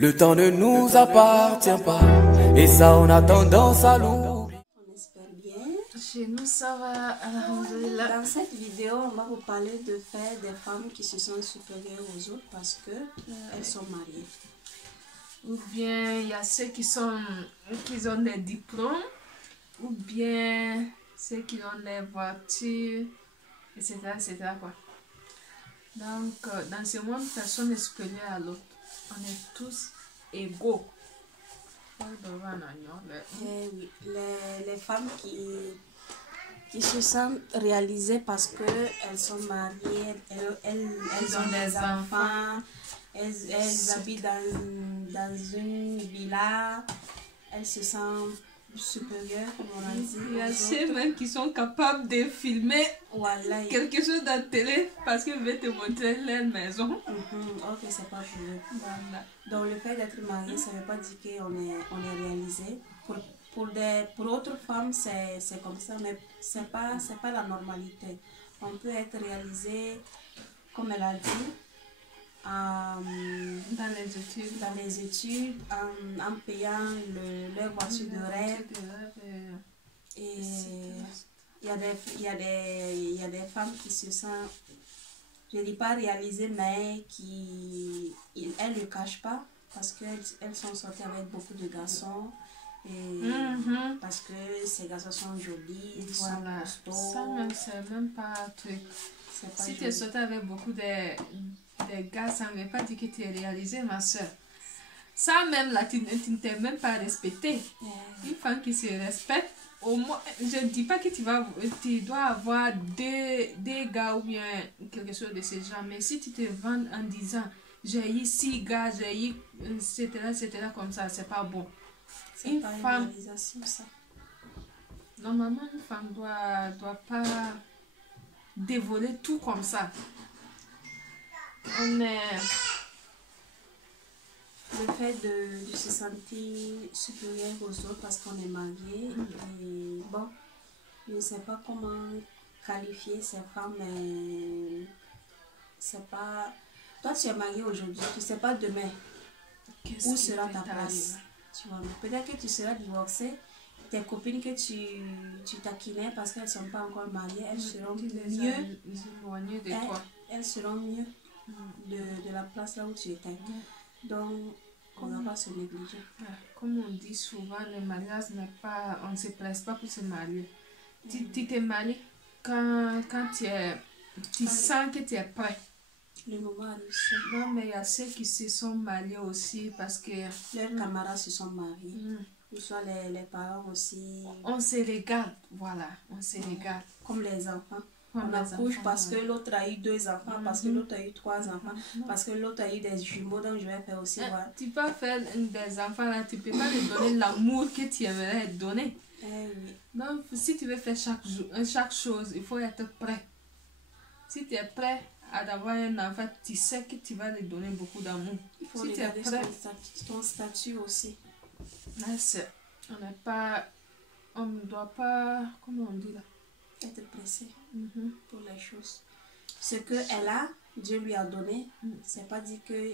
Le temps ne nous appartient pas, et ça on a tendance à l'oublier. On espère bien. Chez nous, ça va, alhamdoulilah. Dans cette vidéo, on va vous parler de fait des femmes qui se sentent supérieures aux autres parce que elles sont mariées. Ou bien il y a ceux qui ont des diplômes, ou bien ceux qui ont des voitures, etc. etc. quoi. Donc, dans ce monde, personne n'est supérieur à l'autre. On est tous égaux. Et oui, les femmes qui se sentent réalisées parce qu'elles sont mariées, elles ont des enfants, elles habitent dans une villa, elles se sentent supérieures, comme on a dit. Il y a ceux même qui sont capables de filmer voilà. quelque chose dans la télé parce qu'ils veulent te montrer leur maison. Ok, c'est pas vrai. Voilà. Donc le fait d'être marié, ça ne veut pas dire qu'on est réalisé. Pour d'autres femmes, c'est comme ça, mais ce n'est pas la normalité. On peut être réalisé, comme elle a dit, Dans les études, en payant leur voiture de rêve. Et il y a des femmes qui se sentent, je ne dis pas réalisées, mais elles ne le cachent pas parce qu'elles sont sorties avec beaucoup de garçons. Et parce que ces garçons sont jolis, ils sont costauds. Ça même, c'est même pas un truc. Si tu es sorti avec beaucoup de gars, ça ne veut pas dire que tu es réalisée, ma soeur. Ça même, là, tu ne t'es même pas respectée. Une femme qui se respecte, au moins, je ne dis pas que tu dois avoir des gars ou bien quelque chose de ce genre, mais si tu te vends en disant j'ai eu 6 gars, j'ai eu etc., comme ça, c'est pas bon. Une femme, réalisation, ça. Normalement, une femme doit pas dévoiler tout comme ça. On est... Le fait de se sentir supérieur aux autres parce qu'on est marié. Et bon, je ne sais pas comment qualifier ces femmes, mais c'est pas... Toi, tu es marié aujourd'hui, tu ne sais pas demain où sera ta place. Peut-être que tu seras divorcée, tes copines que tu taquinais parce qu'elles ne sont pas encore mariées, elles seront mieux éloignées de toi. Elles seront mieux de la place là où tu étais. Donc, on ne va pas se négliger. Comme on dit souvent, le mariage n'est pas... On ne se presse pas pour se marier. Tu te maries quand tu sens que tu es prêt. Le moment arrive. Non, mais il y a ceux qui se sont mariés aussi parce que... Leurs camarades se sont mariés. Ou soit les parents aussi. On se regarde, voilà. On se regarde. Comme les enfants. On accouche parce que l'autre a eu 2 enfants, parce que l'autre a eu 3 enfants, parce que l'autre a eu des jumeaux, donc je vais faire aussi. Voilà. Tu peux faire des enfants là, tu ne peux pas leur donner l'amour que tu aimerais donner. Oui. Donc, si tu veux faire chaque chose, il faut être prêt. Si tu es prêt à avoir un enfant, tu sais que tu vas lui donner beaucoup d'amour. Il faut si regarder ton statut aussi. On ne doit pas, comment on dit là? Être pressé pour les choses. Ce qu'elle a, Dieu lui a donné, c'est pas dit que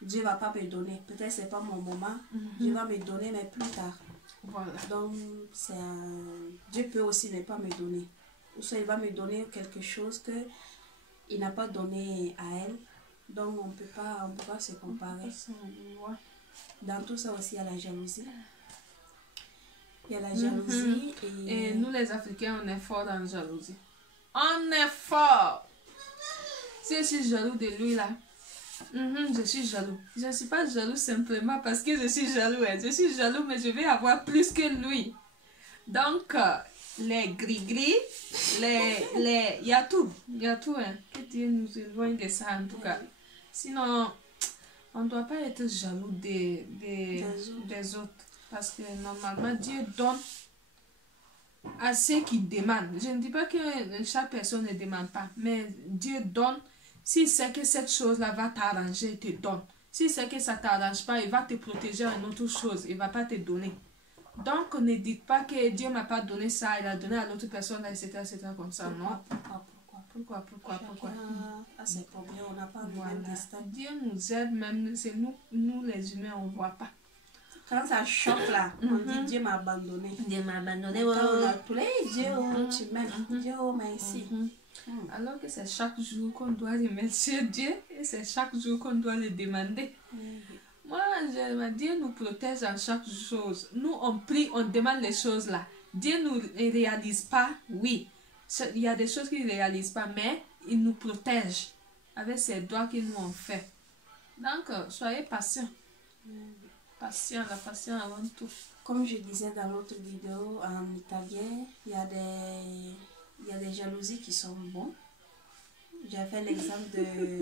Dieu va pas me donner. Peut-être c'est pas mon moment, Dieu va me donner, mais plus tard. Voilà. Donc, Dieu peut aussi ne pas me donner. Ou soit il va me donner quelque chose qu'il n'a pas donné à elle. Donc, on peut pas se comparer. Dans tout ça aussi, il y a la jalousie. Il y a la jalousie et nous les Africains, on est fort dans la jalousie. On est fort. Si je suis jaloux de lui là, je suis jaloux. Je ne suis pas jaloux simplement parce que je suis jaloux. Je suis jaloux, mais je vais avoir plus que lui. Donc, les gris-gris, il y a tout. Il y a tout. Que Dieu nous éloigne de ça en tout cas. Sinon, on ne doit pas être jaloux des autres. Parce que normalement, Dieu donne à ceux qui demandent. Je ne dis pas que chaque personne ne demande pas, mais Dieu donne. S'il sait que cette chose-là va t'arranger, il te donne. S'il sait que ça ne t'arrange pas, il va te protéger à une autre chose. Il ne va pas te donner. Donc, ne dites pas que Dieu ne m'a pas donné ça, il a donné à l'autre personne, etc., etc. comme ça. Non. Pourquoi? Chacun a ses problèmes, on n'a pas le Voilà. même destin. Dieu nous aide même, c'est nous les humains, on ne voit pas. Quand ça choque là, on dit Dieu m'a abandonné. Dieu m'a abandonné. Quand on a pleuré, Dieu, tu m'aimes. Dieu, merci. Alors que c'est chaque jour qu'on doit remercier Dieu et c'est chaque jour qu'on doit le demander. Moi, Dieu nous protège en chaque chose. Nous, on prie, on demande les choses là. Dieu ne nous réalise pas, oui. Il y a des choses qu'il ne réalise pas, mais il nous protège avec ses doigts qu'il nous ont fait. Donc, soyez patients. Patient, la patience avant tout. Comme je disais dans l'autre vidéo en italien, il y a des jalousies qui sont bonnes. J'ai fait l'exemple de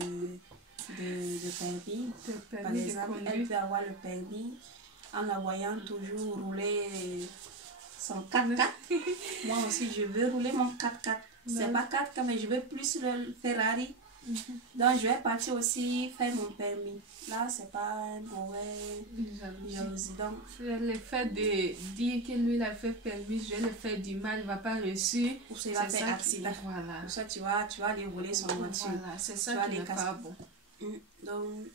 permis. Par exemple, elle peut avoir le permis en la voyant toujours rouler son 4x4. Moi aussi, je veux rouler mon 4x4. C'est pas 4x4, mais je veux plus le Ferrari. Donc, je vais partir aussi faire mon permis. Là, c'est pas un mauvais jalousie. Donc, le fait de dire que lui, il a fait permis, je vais le faire du mal, il ne va pas réussir. Pour ça, il va faire accident. Voilà. Pour ça, tu vas aller voler son voiture. Voilà, c'est ça qui n'est pas bon. Donc,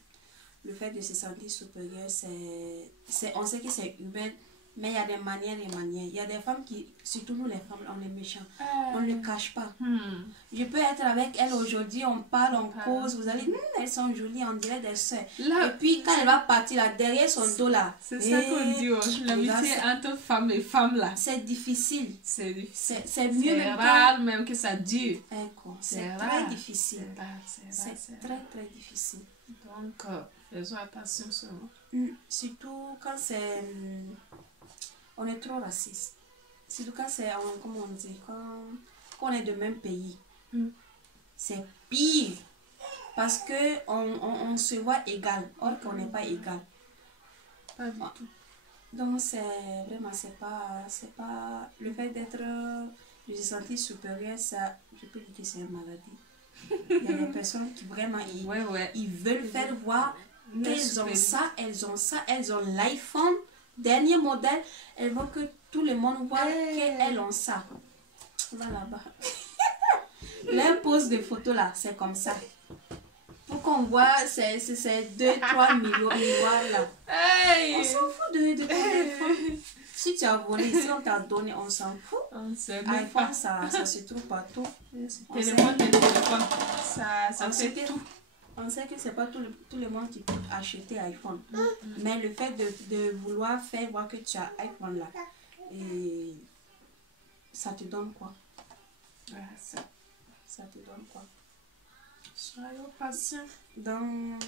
le fait de se sentir supérieur, on sait que c'est humain, mais il y a des manières et manières. Il y a des femmes qui, surtout nous les femmes, on est méchants. On ne le cache pas. Je peux être avec elle aujourd'hui, on parle, on cause, vous allez, elles sont jolies, on dirait des soeurs. Et puis quand elle va partir là, derrière son dos là. C'est ça qu'on dit, l'amitié entre femmes et femmes là. C'est difficile. C'est mieux c'est rare même que ça dure. C'est très difficile. C'est très très difficile. Donc, faisons attention seulement. Surtout quand c'est... on est trop raciste. Surtout quand c'est, comment on dit, quand on est de même pays. C'est pire. Parce que on se voit égal, or qu'on n'est pas égal. Pas du tout. Donc c'est vraiment, c'est pas le fait d'être, de se sentir supérieur, ça, je peux dire que c'est une maladie. Il y a des personnes qui vraiment, ils veulent faire voir qu'elles ont ça, elles ont l'iPhone, dernier modèle, elles veulent que tout le monde voit qu'elles ont ça. Va là-bas. Leur pose de photos là, c'est comme ça. Pour qu'on voit ces 2-3 millions là. On s'en fout de ton téléphone. Si tu as volé, si on t'a donné, on s'en fout. iPhone, ça se trouve partout. Téléphone, ça fait tout. On sait que c'est pas tout le monde qui peut acheter iPhone. Mais le fait de vouloir faire voir que tu as iPhone là, et ça te donne quoi? Ça te donne quoi? Soyons patients. Donc,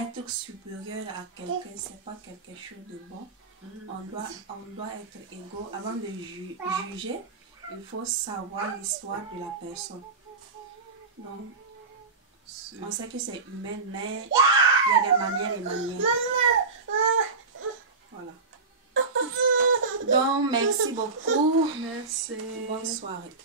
être supérieur à quelqu'un, c'est pas quelque chose de bon. On doit être égaux. Avant de juger, il faut savoir l'histoire de la personne. Donc, on sait que c'est humain, mais il y a des manières et manières. Voilà. Donc, merci beaucoup. Merci. Bonne soirée.